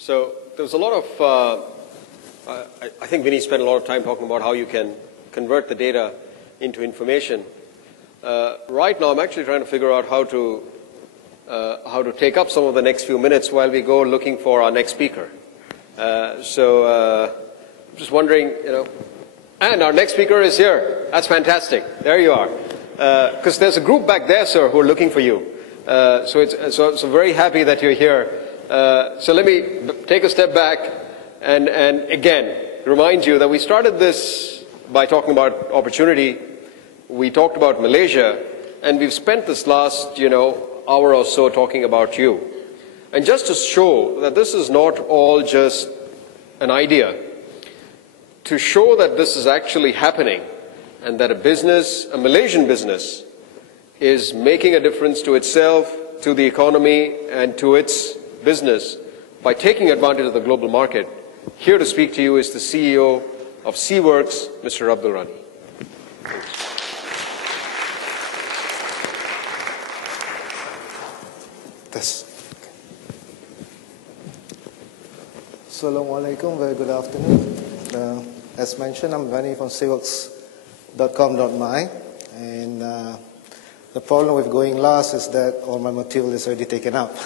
So there was a lot of, I think Vinny spent a lot of time talking about how you can convert the data into information. Right now I'm actually trying to figure out how to take up some of the next few minutes while we go looking for our next speaker. I'm just wondering, and our next speaker is here. That's fantastic. There you are. Because there's a group back there, sir, who are looking for you. So very happy that you're here. So let me take a step back and again remind you that we started this by talking about opportunity. We talked about Malaysia, and we've spent this last hour or so talking about you. And just to show that this is not all just an idea, to show that this is actually happening and that a Malaysian business is making a difference to itself, to the economy, and to its business by taking advantage of the global market. Here to speak to you is the CEO of CWorks, Mr. Abdul Rani. Assalamu alaikum, very good afternoon. As mentioned, I'm Rani from CWorks.com.my, and the problem with going last is that all my material is already taken up.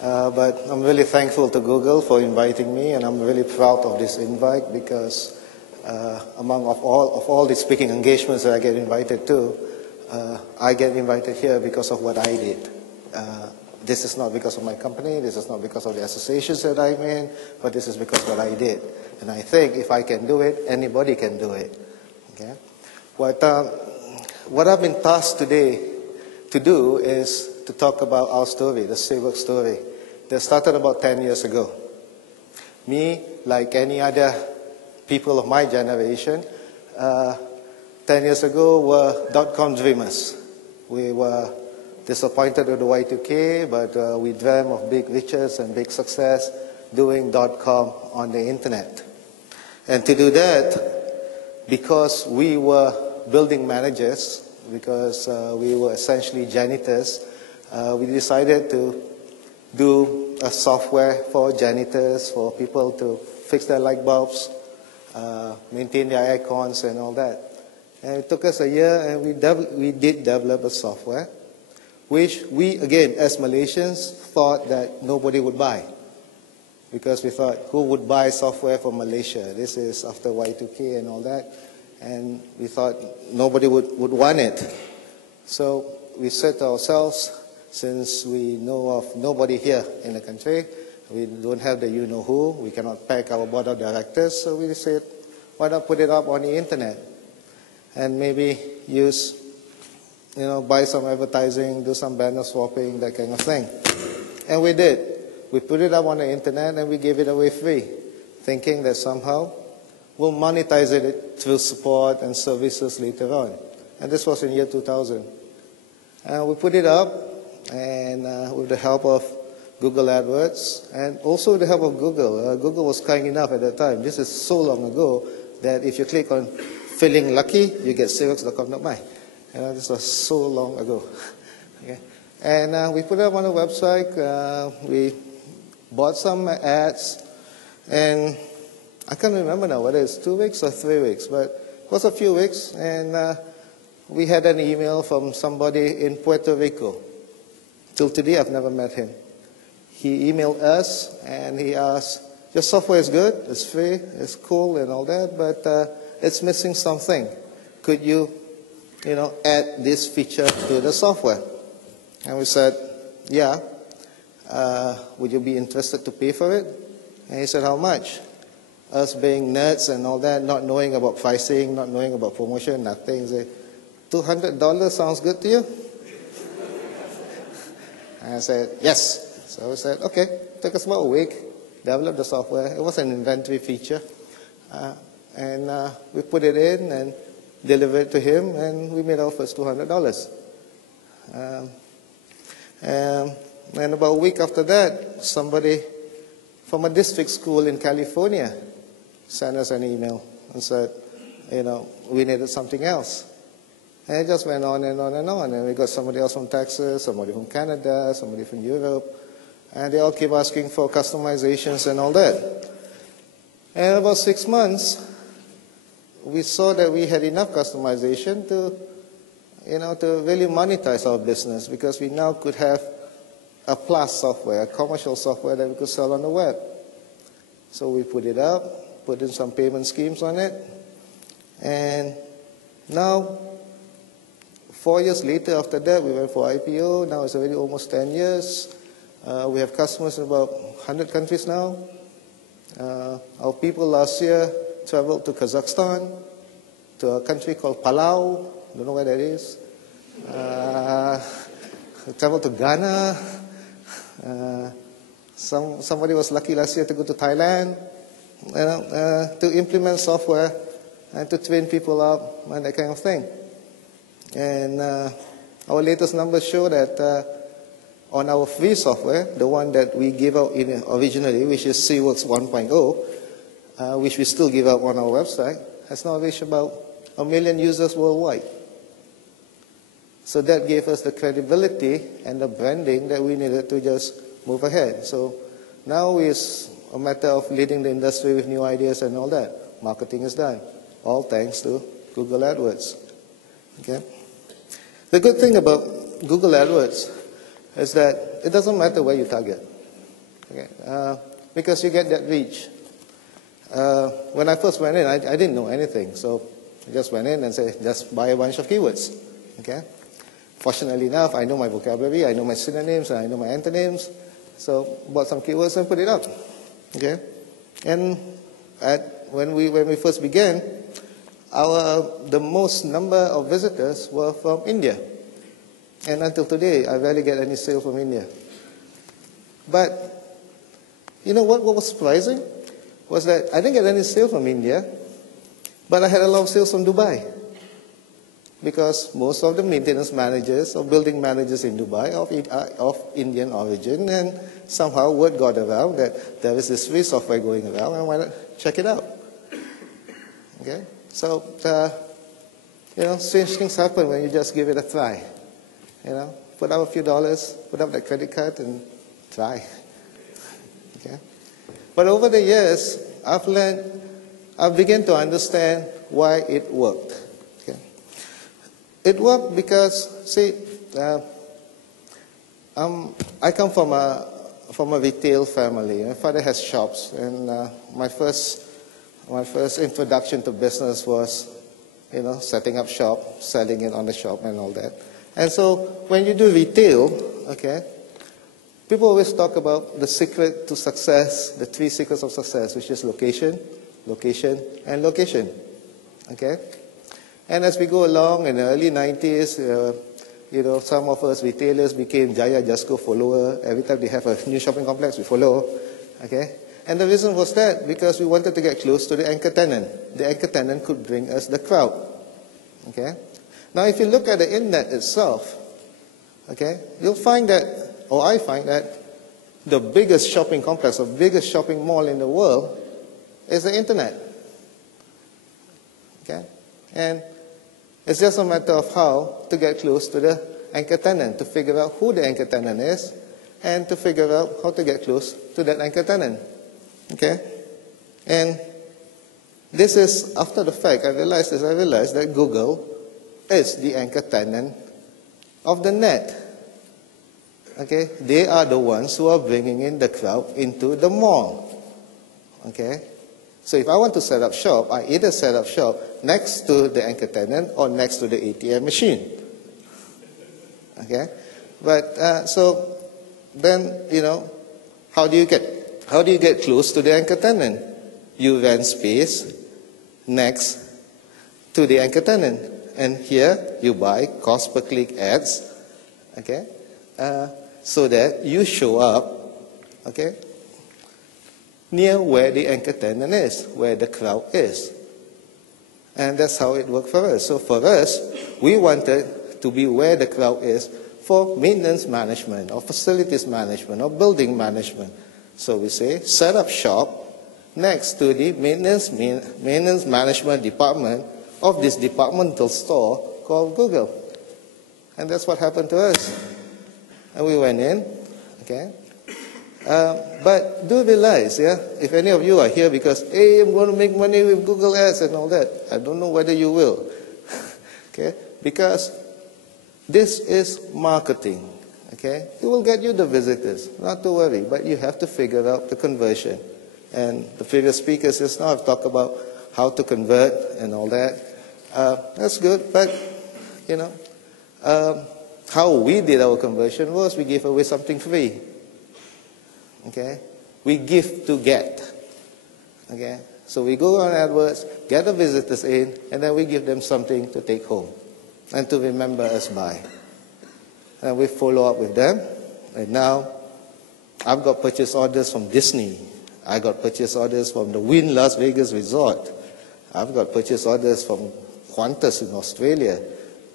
But I'm really thankful to Google for inviting me, and I'm really proud of this invite because among all the speaking engagements that I get invited to, I get invited here because of what I did. This is not because of my company, this is not because of the associations that I'm in, but this is because of what I did. And I think if I can do it, anybody can do it. Okay? What I've been tasked today to do is to talk about our story, the CWorks story, that started about 10 years ago. Me, like any other people of my generation, 10 years ago were dot-com dreamers. We were disappointed with the Y2K, but we dreamt of big riches and big success doing .com on the internet. And to do that, because we were building managers, because we were essentially janitors, we decided to do a software for janitors, for people to fix their light bulbs, maintain their air cons and all that. And it took us a year, and we did develop a software which we, again, as Malaysians, thought that nobody would buy. Because we thought, who would buy software from Malaysia? This is after Y2K and all that. And we thought nobody would want it. So we said to ourselves, since we know of nobody here in the country, we don't have the you-know-who, we cannot pack our board of directors, so we said, why not put it up on the internet? And maybe use buy some advertising, do some banner swapping, that kind of thing. And we did. We put it up on the internet and we gave it away free, thinking that somehow we'll monetize it through support and services later on. And this was in year 2000. And we put it up, and with the help of Google AdWords, and also with the help of Google. Google was kind enough at that time. This is so long ago that if you click on feeling lucky, you get CWorks.com.my. This was so long ago. Okay. And we put it up on the website. We bought some ads. And I can't remember now whether it's 2 weeks or 3 weeks, but it was a few weeks. And we had an email from somebody in Puerto Rico. Till today, I've never met him. He emailed us, and he asked, your software is good, it's free, it's cool and all that, but it's missing something. Could you add this feature to the software? And we said, yeah. Would you be interested to pay for it? And he said, how much? Us being nerds and all that, not knowing about pricing, not knowing about promotion, nothing. He said, $200 sounds good to you? And I said, yes. So we said, okay. Took us about a week, developed the software. It was an inventory feature. And we put it in and delivered it to him, and we made our first $200. And about a week after that, somebody from a district school in California sent us an email and said, we needed something else. And it just went on and on and on. And we got somebody else from Texas, somebody from Canada, somebody from Europe. And they all keep asking for customizations and all that. And about 6 months, we saw that we had enough customization to really monetize our business, because we now could have a plus software, a commercial software that we could sell on the web. So we put it up, put in some payment schemes on it, and now, 4 years later after that, we went for IPO. Now it's already almost 10 years. We have customers in about 100 countries now. Our people last year traveled to Kazakhstan, to a country called Palau. Don't know where that is. Traveled to Ghana. Somebody was lucky last year to go to Thailand, to implement software and to train people up and that kind of thing. And our latest numbers show that on our free software, the one that we gave out originally, which is CWorks 1.0, which we still give out on our website, has now reached about 1 million users worldwide. So that gave us the credibility and the branding that we needed to just move ahead. So now it's a matter of leading the industry with new ideas and all that. Marketing is done, all thanks to Google AdWords. Okay? The good thing about Google AdWords is that it doesn't matter where you target, okay? Because you get that reach. When I first went in, I didn't know anything, so I just went in and said, just buy a bunch of keywords. Okay? Fortunately enough, I know my vocabulary, I know my synonyms, and I know my antonyms, so bought some keywords and put it up. Okay? And when we first began, the most number of visitors were from India. And until today, I rarely get any sales from India. But you know what was surprising? Was that I didn't get any sales from India, but I had a lot of sales from Dubai. Because most of the maintenance managers or building managers in Dubai are of Indian origin, and somehow word got around that there is this free software going around, and why not check it out? Okay? So, strange things happen when you just give it a try. Put up a few dollars, put up that credit card, and try. Okay? But over the years, I've begun to understand why it worked. Okay? It worked because, see, I come from a retail family. My father has shops, and my first introduction to business was, setting up shop, selling it on the shop, and all that. And so when you do retail, okay, people always talk about the secret to success, the 3 secrets of success, which is location, location, and location. Okay? And as we go along in the early 90s, some of us retailers became Jaya Jasko follower. Every time they have a new shopping complex, we follow. Okay? And the reason was that because we wanted to get close to the anchor tenant. The anchor tenant could bring us the crowd. Okay? Now, if you look at the internet itself, okay, you'll find that, or I find that, the biggest shopping complex, the biggest shopping mall in the world is the internet. Okay? And it's just a matter of how to get close to the anchor tenant, to figure out who the anchor tenant is, and to figure out how to get close to that anchor tenant. Okay? And this is after the fact. I realized that Google is the anchor tenant of the net. Okay? They are the ones who are bringing in the crowd into the mall. Okay? So if I want to set up shop, I either set up shop next to the anchor tenant or next to the ATM machine. Okay? But, so then, how do you get close to the anchor tenant? You rent space next to the anchor tenant. And here you buy cost per click ads, okay, so that you show up, okay, near where the anchor tenant is, where the crowd is. And that's how it worked for us. So for us, we wanted to be where the crowd is for maintenance management or facilities management or building management. So we say, set up shop next to the maintenance management department of this departmental store called Google. And that's what happened to us. And we went in, okay, But do realize, yeah, if any of you are here because, hey, I'm going to make money with Google Ads and all that, I don't know whether you will. Okay? Because this is marketing. Okay? It will get you the visitors, not to worry, but you have to figure out the conversion. And the previous speakers just now have talked about how to convert and all that. That's good, but, you know, how we did our conversion was we gave away something free. Okay? We give to get. Okay? So we go on AdWords, get the visitors in, and then we give them something to take home and to remember us by. And we follow up with them. And now I've got purchase orders from Disney. I got purchase orders from the Wynn Las Vegas Resort. I've got purchase orders from Qantas in Australia.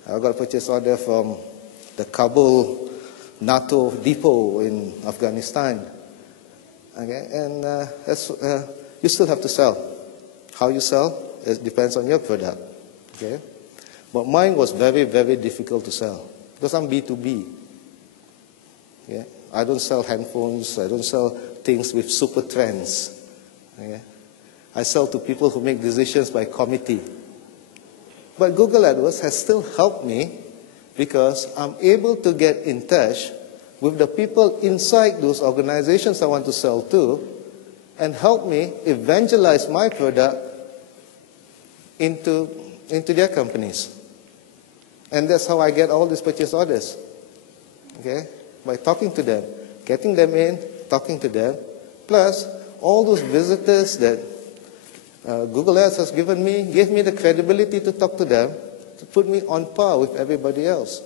I've got purchase order from the Kabul NATO depot in Afghanistan. Okay, and you still have to sell. How you sell, it depends on your product. Okay, but mine was very, very difficult to sell because I'm B2B. Okay, I don't sell handphones. I don't sell things with super trends. Okay, I sell to people who make decisions by committee. But Google AdWords has still helped me because I'm able to get in touch with the people inside those organizations I want to sell to and help me evangelize my product into their companies. And that's how I get all these purchase orders. Okay? By talking to them, getting them in, talking to them, plus all those visitors that Google Ads has given me, gave me the credibility to talk to them, to put me on par with everybody else.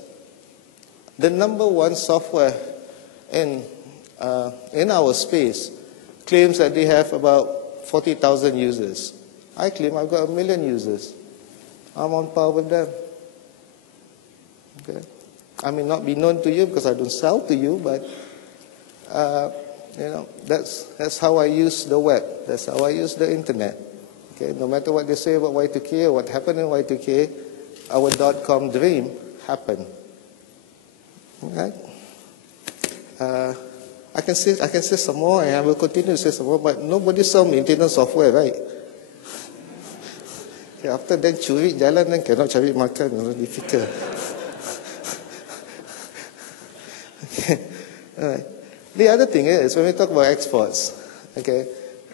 The number one software in our space claims that they have about 40,000 users. I claim I've got 1 million users. I'm on par with them. Okay. I may not be known to you because I don't sell to you, but you know, that's how I use the web. That's how I use the internet. Okay. No matter what they say about Y2K or what happened in Y2K, our .com dream happened. Right? I can say some more, and I will continue to say some more, but nobody sell maintenance software, right? Okay, after then, curi jalan, then cannot cari makan, difficult. Okay. All right. The other thing is, when we talk about exports, okay,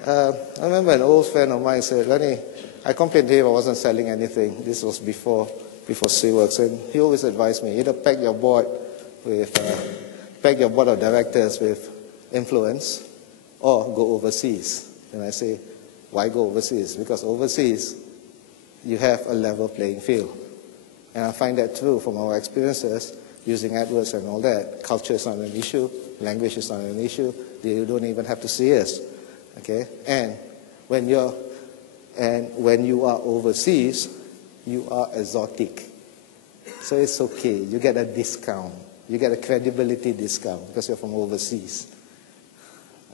I remember an old friend of mine said, Rani, I complained to him I wasn't selling anything. This was before CWorks, and he always advised me, either pack your board of directors with influence or go overseas. And I say, why go overseas? Because overseas, you have a level playing field. And I find that true from our experiences using AdWords and all that. Culture is not an issue. Language is not an issue. You don't even have to see us. Okay? And when you are overseas, you are exotic. So it's okay. You get a discount. You get a credibility discount because you're from overseas.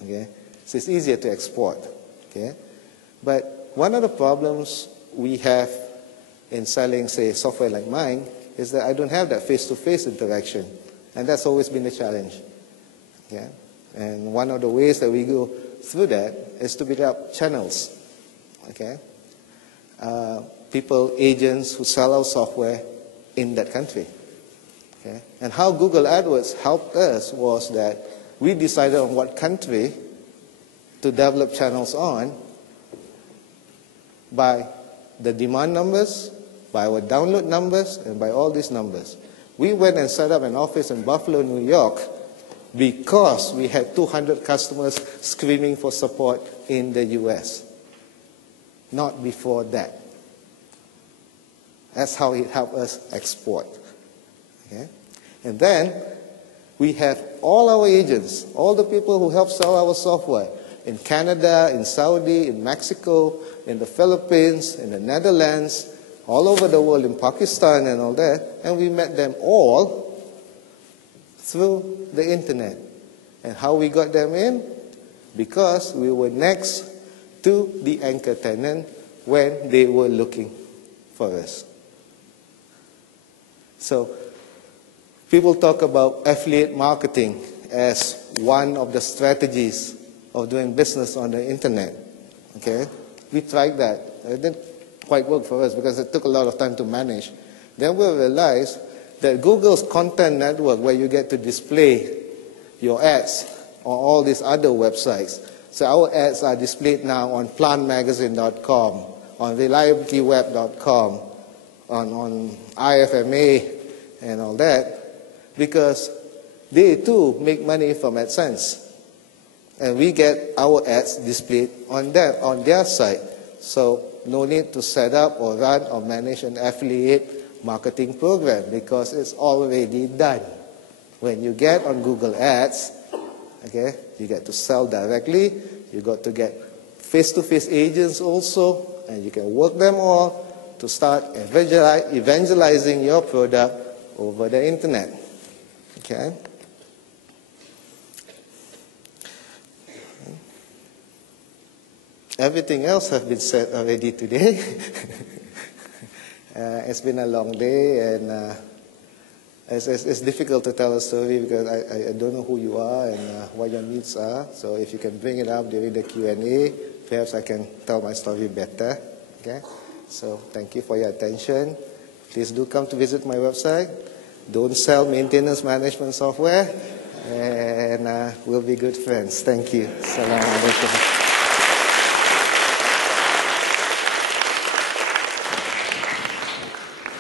Okay? So it's easier to export. Okay? But one of the problems we have in selling, say, software like mine is that I don't have that face-to-face interaction. And that's always been a challenge. Okay? And one of the ways that we go through that is to build up channels. Okay? People, agents who sell our software in that country. Okay? And how Google AdWords helped us was that we decided on what country to develop channels on by the demand numbers, by our download numbers, and by all these numbers. We went and set up an office in Buffalo, New York, because we had 200 customers screaming for support in the US. Not before that. That's how it helped us export. Okay? And then we have all our agents, all the people who help sell our software in Canada, in Saudi, in Mexico, in the Philippines, in the Netherlands, all over the world, in Pakistan and all that, and we met them all through the internet. And how we got them in? Because we were next to the anchor tenant when they were looking for us. So people talk about affiliate marketing, as one of the strategies of doing business on the internet. Okay? We tried that. It didn't quite work for us because it took a lot of time to manage. Then we realized that Google's content network, where you get to display your ads on all these other websites. So our ads are displayed now on plantmagazine.com, on reliabilityweb.com, on IFMA and all that, because they too make money from AdSense. And we get our ads displayed on their site. So no need to set up or run or manage an affiliate marketing program because it's already done. When you get on Google Ads, okay, you get to sell directly, you got to get face-to-face agents also, and you can work them all to start evangelizing your product over the internet. Okay? Everything else has been said already today. It's been a long day, and it's difficult to tell a story because I don't know who you are and what your needs are. So if you can bring it up during the Q&A, perhaps I can tell my story better. Okay? So thank you for your attention. Please do come to visit my website. Don't sell maintenance management software, and we'll be good friends. Thank you. Assalamu alaikum.